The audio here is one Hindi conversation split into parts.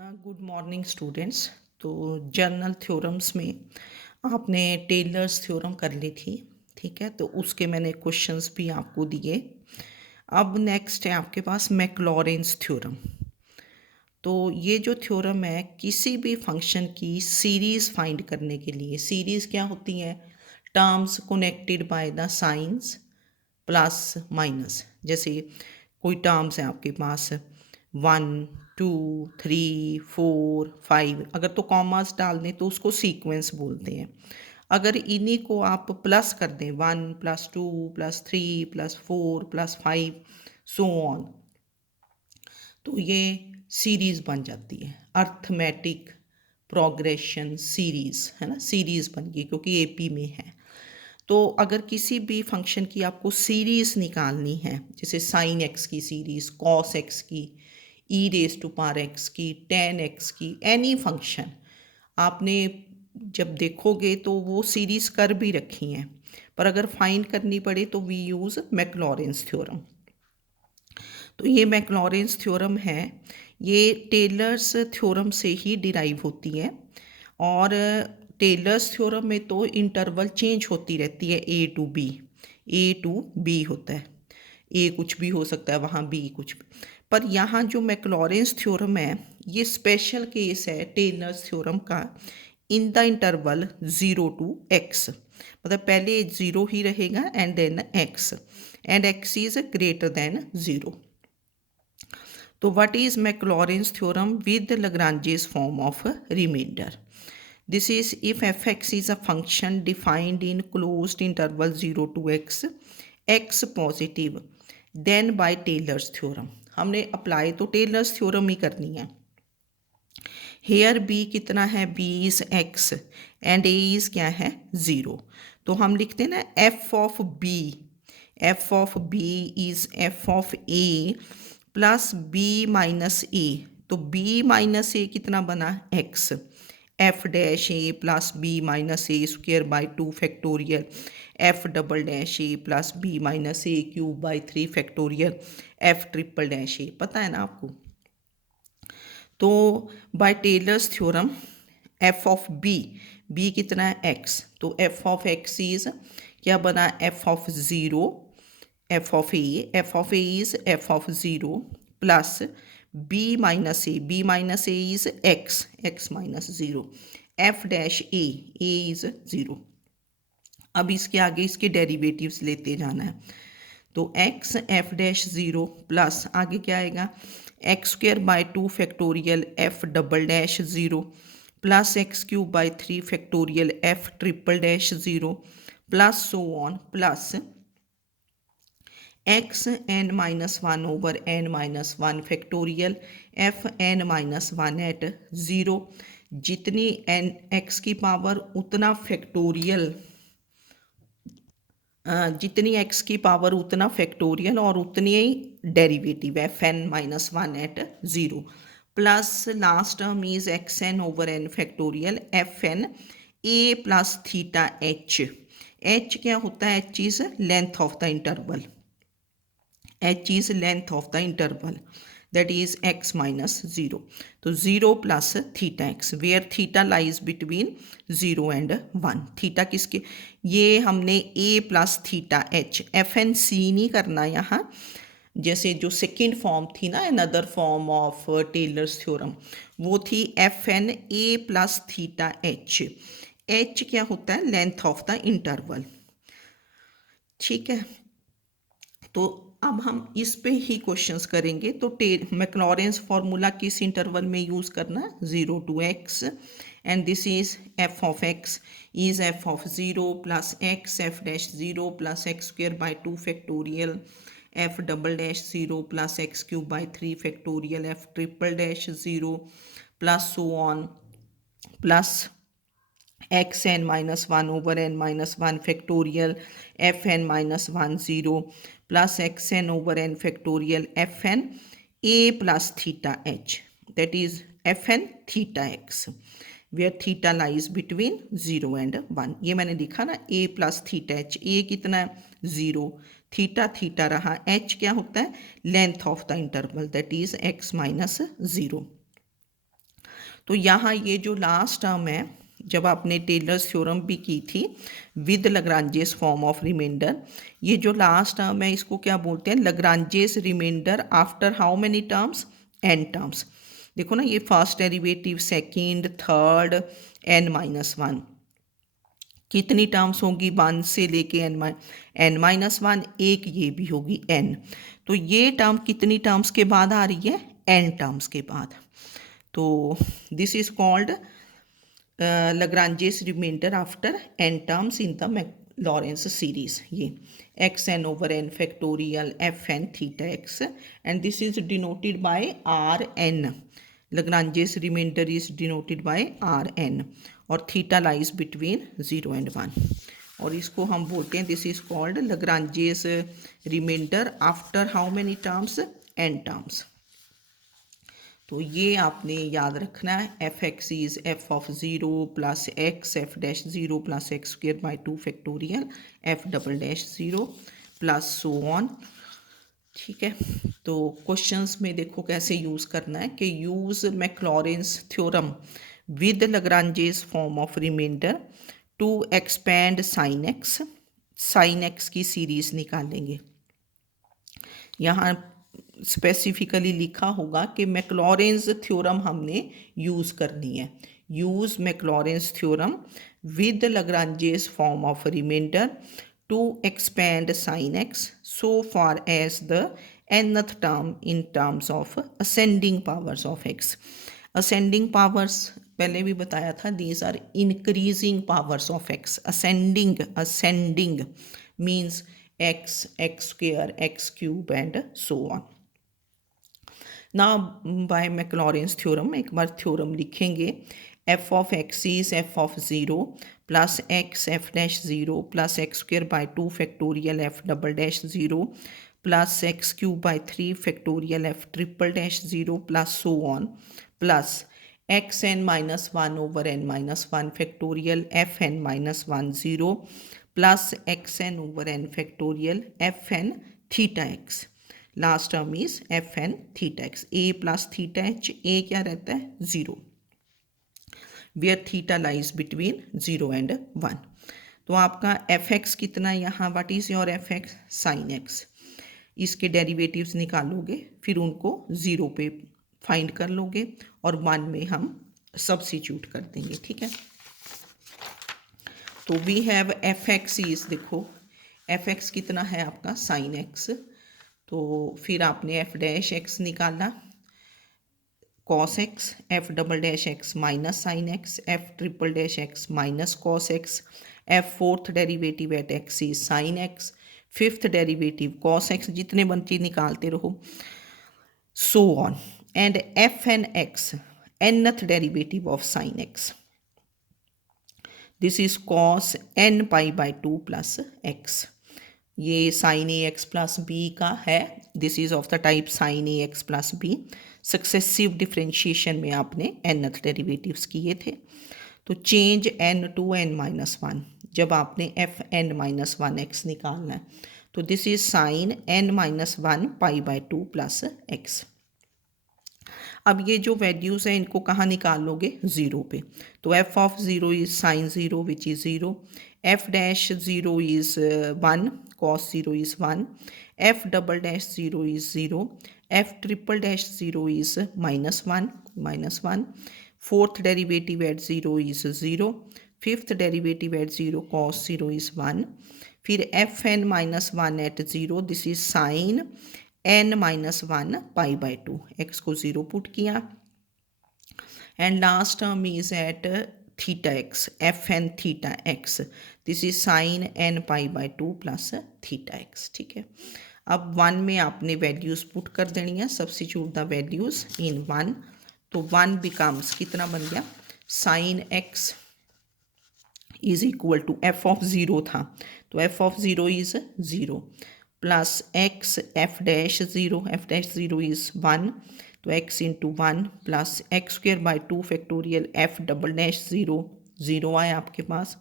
Good morning students. तो जर्नल थ्योरम्स में आपने टेलर्स थ्योरम कर ली थी, ठीक है। तो उसके मैंने क्वेश्चंस भी आपको दिए। अब नेक्स्ट है आपके पास मैक्लॉरेंस थ्योरम। तो ये जो थ्योरम है किसी भी फंक्शन की सीरीज़ फाइंड करने के लिए, सीरीज़ क्या होती है? Terms connected by the science plus minus. जैसे कोई टर्म्स हैं आपके पास 1 2 3 4 5, अगर तो कॉमास डाल दें तो उसको सीक्वेंस बोलते हैं। अगर इन्हीं को आप प्लस कर दें 1 + 2 + 3 + 4 + 5 सो ऑन, तो ये सीरीज़ बन जाती है। अर्थमेटिक प्रोग्रेशन सीरीज़ है ना, सीरीज़ बन गई क्योंकि एपी में है। तो अगर किसी भी फंक्शन की आपको सीरीज़ निकालनी है, जैसे साइन एक्स की सीरीज़, कॉस एक्स की, e raise to power x की, टेन एक्स की, एनी फंक्शन आपने जब देखोगे तो वो सीरीज़ कर भी रखी हैं, पर अगर फाइंड करनी पड़े तो वी यूज़ मैक्लॉरेंस थ्योरम। तो ये मैक्लॉरेंस थ्योरम है, ये टेलर्स थ्योरम से ही डिराइव होती है। और टेलर्स थ्योरम में तो इंटरवल चेंज होती रहती है, ए टू बी होता है। ए कुछ भी हो सकता है वहाँ, बी कुछ भी। पर यहाँ जो मैक्लॉरेंस थ्योरम है ये स्पेशल केस है टेलर्स थ्योरम का। In the interval 0 to x, मतलब पहले 0 ही रहेगा and then x, and x is greater than 0। तो what is Maclaurin's theorem with Lagrange's form of remainder? This is if f(x) is a function defined in closed interval 0 to x, x positive, then by Taylor's theorem। हमने अप्लाई तो टेलर्स थ्योरम ही करनी है। हेयर b कितना है? b इज x एंड a इज क्या है? 0। तो हम लिखते हैं ना f of b, f of b is f of a plus b minus a। तो b माइनस a कितना बना? x। F dash A plus B minus A square by 2 factorial, F double dash A plus B minus A cube by 3 factorial, F triple dash a. पता है ना आपको? तो by Taylor's theorem f of b, b कितना है? एक्स। तो एफ ऑफ एक्स इज क्या बना? F of zero, F of A, F of A is F of zero plus B minus A, B minus A is X, X minus zero, F dash A is zero. अब इसके आगे इसके डेरिवेटिव्स लेते जाना है। तो X F dash zero plus आगे क्या आएगा? X square by 2 factorial F double dash zero plus x cube by 3 factorial F triple dash zero plus so on plus x N minus one over N minus one factorial F N minus one at zero. जितनी एन एक्स की पावर उतना फैक्टोरियल, जितनी एक्स की पावर उतना फैक्टोरियल और उतनी ही derivative f N minus one at zero plus last term is x n over N factorial F N A plus theta H. H क्या होता है? H is length of the interval, h is length of the interval, that is x minus 0। तो 0 plus theta x, where theta lies between 0 and 1। Theta किसके? ये हमने a plus theta h, F N C नहीं करना यहाँ। जैसे जो सेकेंड फॉर्म थी ना, another form of Taylor's theorem, वो थी F N A plus theta H. H क्या होता है? लेंथ ऑफ द इंटरवल, ठीक है। तो अब हम इस पे ही क्वेश्चंस करेंगे। तो मैक्लॉरेंस फार्मूला किस इंटरवल में यूज़ करना है? 0 to x, and this is F of X is F of 0 plus x F dash 0 plus x square by 2 factorial F double dash 0 plus x cube by 3 factorial F triple dash 0 plus so on plus x N minus one over N minus one factorial F N minus one zero plus x n over N factorial F N A plus theta H, that is F N theta X, where theta lies between 0 and 1। ये मैंने लिखा ना, A plus theta H. A कितना है? 0, थीटा थीटा रहा, एच क्या होता है? Length of the interval, that is x minus 0। तो यहाँ ये जो लास्ट टर्म है, जब आपने टेलर्स थ्योरम भी की थी with Lagrange's form of remainder, ये जो लास्ट टर्म है इसको क्या बोलते हैं, Lagrange's remainder after how many terms, n terms. देखो ना, ये first derivative, second, third, n-1, कितनी टर्म्स होंगी, 1 से लेके n-1, एक ये भी होगी n। तो ये टर्म कितनी टर्म्स के बाद आ रही है, n टर्म्स के बाद। तो this is called Lagrange's remainder after n terms in the Lorentz series, ये xn over n factorial fn theta x, and this is denoted by Rn. Lagrange's remainder is denoted by Rn और theta lies between 0 and 1, और इसको हम बोलते हैं, this is called Lagrange's remainder after how many terms, n terms। तो ये आपने याद रखना है, F x is F of zero plus x F dash zero plus x square by 2 factorial F double dash zero plus so on. ठीक है, तो क्वेश्चंस में देखो कैसे यूज़ करना है कि use Maclaurin's theorem with Lagrange's form of remainder to expand sine x की सीरीज़ निकालेंगे। यहाँ स्पेसिफिकली लिखा होगा कि मैक्लॉरेंस थ्योरम हमने यूज़ करनी है, use Maclaurin's theorem with Lagrange's form of remainder to expand sine x so far as the nth term in terms of ascending powers of x. Ascending powers पहले भी बताया था, these are increasing powers of x. Ascending means x, x square, x cube and so on. Now by Maclaurin's theorem, एक बार थ्योरम लिखेंगे, f of x is f of 0 plus x f dash 0 plus x square by 2 factorial f double dash 0 plus x cube by 3 factorial f triple dash 0 plus so on plus x n minus 1 over n minus 1 factorial f n minus 1 0 plus xn over n factorial fn theta x। Last term is fn theta x। a plus theta h, a क्या रहता है, 0, where theta lies between 0 and 1। तो आपका fx कितना यहाँ, what is your fx, sine x। इसके डेरिवेटिव्स निकालोगे, फिर उनको 0 पे फाइंड कर लोगे और 1 में हम सब्स्टिट्यूट कर देंगे। ठीक है, तो we have f x is, देखो एफ एक्स कितना है आपका, साइन एक्स। तो फिर आपने एफ डैश एक्स निकाला, cos x, f double dash x minus sine x, f triple dash x minus cos x, f fourth derivative at x is sine x, fifth derivative cos x, जितने बनती निकालते रहो, so on, and f n x nth derivative of sine x. This is cos n pi by 2 plus x. ये sine a x plus b का है, this is of the type sine a x plus b. Successive differentiation में आपने nth डेरिवेटिव्स किए थे। तो change n to n minus 1, जब आपने एफ n माइनस 1 एक्स निकालना है, तो this is sine n minus 1 pi by 2 plus x. अब ये जो वैल्यूज़ हैं इनको कहाँ निकालोगे, 0 पे। तो f of 0 is sine 0 which is 0, f dash 0 is 1, cos 0 is 1, f double dash 0 is 0, f triple dash 0 is -1, fourth derivative at 0 is 0, fifth derivative at 0 cos 0 is 1, फिर f N minus 1 at 0, this is sine n minus 1 pi by 2, x को 0 पुट किया, and last term is at theta x, f N theta x, this is sine n pi by 2 plus theta x. ठीक है, अब 1 में आपने वैल्यूज़ पुट कर देनी है, सब्स्टिट्यूट द वैल्यूज़ इन 1, तो 1 बिकम्स कितना बन गया, sine x is equal to f of 0 था, तो f of 0 is 0 plus x F dash 0 is 1, तो x into 1 plus x square by 2 factorial F double dash 0 आया आपके पास,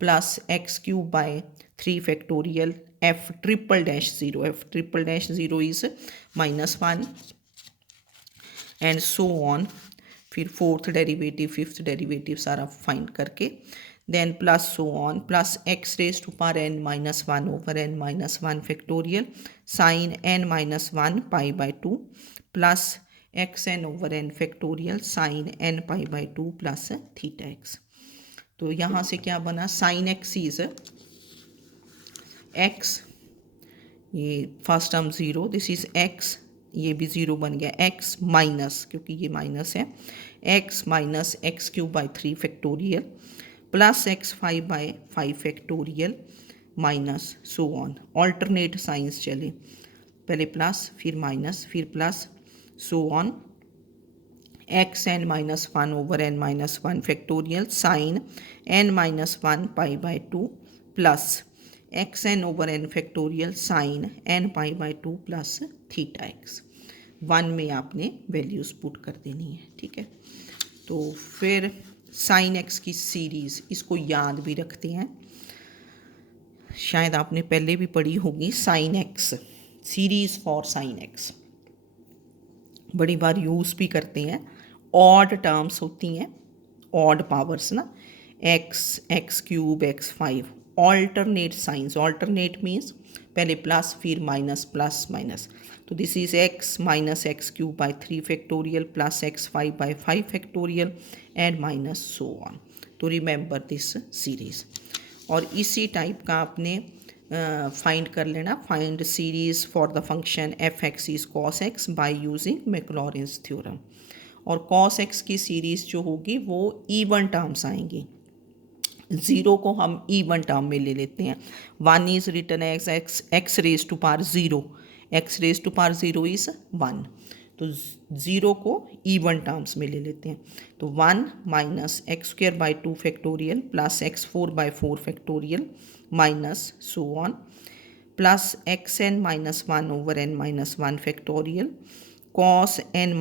plus x cube by 3 factorial F triple dash 0 is -1 and so on फिर फोर्थ डेरिवेटिव, फिफ्थ डेरिवेटिव सारा फाइंड करके then plus so on, plus x raise to power n minus one over n minus one factorial sine n minus one pi by two plus x n over n factorial sine n pi by two plus theta x. तो यहाँ से क्या बना, साइन एक्स इज एक्स, ये first term zero, this is x, ये भी ज़ीरो बन गया, एक्स माइनस, क्योंकि ये माइनस है, x minus x cube by three factorial plus x five by five factorial minus so on, alternate signs चले, पहले प्लस फिर माइनस फिर plus so on, x N minus one over N minus one factorial sine n minus one pi by two plus x n over N factorial sine n pi by two plus theta x. One में आपने वैल्यूज़ पुट कर देनी है, ठीक है। तो फिर साइन एक्स की सीरीज़, इसको याद भी रखते हैं, शायद आपने पहले भी पढ़ी होगी, sine x series for sine x बड़ी बार यूज़ भी करते हैं, ऑड टर्म्स होती हैं, ऑड पावर्स ना, x, x cube, x five, alternate signs, alternate means पहले प्लस फिर माइनस प्लस माइनस, तो this is x minus x cube by three factorial plus x five by five factorial and minus so on. तो रिमेंबर दिस सीरीज़, और इसी टाइप का आपने फाइंड कर लेना, find series for the function f x is cos x by using Maclaurin's theorem. और कॉस एक्स की सीरीज़ जो होगी वो इवन टर्म्स आएंगी, ज़ीरो को हम इवन टर्म में ले लेते हैं, one is written x x x raise to power zero, x raise to power zero is one, तो ज़ीरो को इवन टर्म्स में ले लेते हैं, तो one minus x square by two factorial plus x four by four factorial minus so on plus x N minus one over N minus one factorial cos n,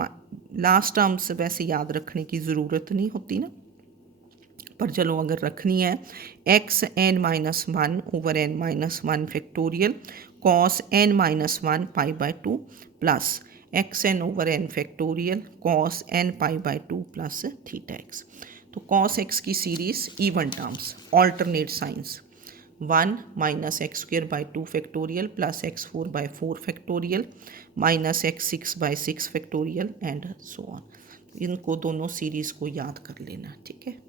last terms वैसे याद रखने की ज़रूरत नहीं होती ना, पर चलो अगर रखनी है, x N minus one over N minus one factorial cos n minus one pi by two plus x n over N factorial cos n pi by two plus theta x. तो कॉस एक्स की series even terms, alternate signs, one minus x square by two factorial plus x four by four factorial minus x six by six factorial and so on. इनको दोनों सीरीज़ को याद कर लेना, ठीक है।